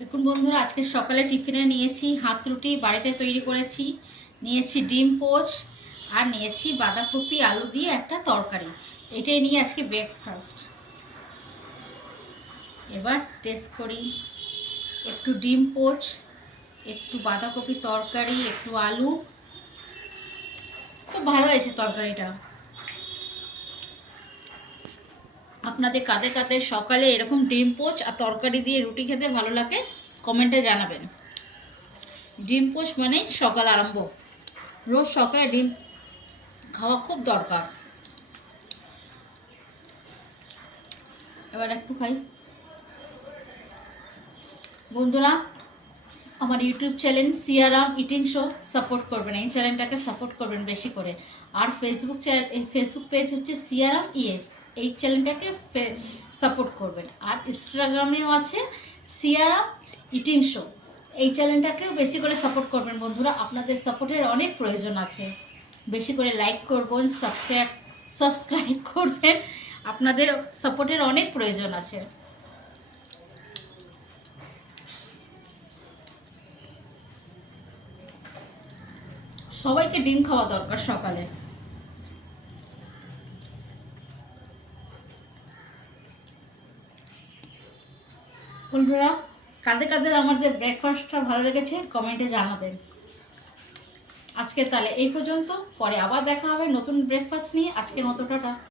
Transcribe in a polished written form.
দেখুন বন্ধুরা, আজকে সকালে টিফিনে নিয়েছি হাত রুটি, বাড়িতে তৈরি করেছি। নিয়েছি ডিম পোচ আর নিয়েছি বাঁধাকপি আলু দিয়ে একটা তরকারি। এটাই নিয়ে আজকে ব্রেকফাস্ট। এবার টেস্ট করি। একটু ডিম পোচ, একটু বাঁধাকপি তরকারি, একটু আলু। খুব ভালো হয়েছে তরকারিটা। আপনাদের কাদের কাদের সকালে এরকম ডিম পোচ আর তরকারি দিয়ে রুটি খেতে ভালো লাগে কমেন্টে জানাবেন। ডিম পোচ মানে সকাল আরম্ভ। রোজ সকালে ডিম খাওয়া খুব দরকার। এবার একটু খাই। বন্ধুরা, আমার YouTube channel Siyaram eating show support করবেন, এই চ্যানেলটাকে সাপোর্ট করবেন বেশি করে। আর ফেসবুক পেজ হচ্ছে সিয়ারাম ইএস, এই চ্যানেলটাকে সাপোর্ট করবেন। আর ইনস্টাগ্রামেও আছে সিয়ারাম ইটিং শো, এই চ্যানেলটাকেও বেশি করে সাপোর্ট করবেন। বন্ধুরা, আপনাদের সাপোর্টের অনেক প্রয়োজন আছে। বেশি করে লাইক করবেন, সাবস্ক্রাইব করবেন। আপনাদের সাপোর্টের অনেক প্রয়োজন আছে। সবাইকে ডিম খাওয়া দরকার সকালে। বন্ধুরা, কাদের কাদের আমাদের ব্রেকফাস্টটা ভালো লেগেছে কমেন্টে জানাবেন। আজকে তাহলে এই পর্যন্ত, পরে আবার দেখা হবে নতুন ব্রেকফাস্ট নিয়ে। আজকের মতো টাটা।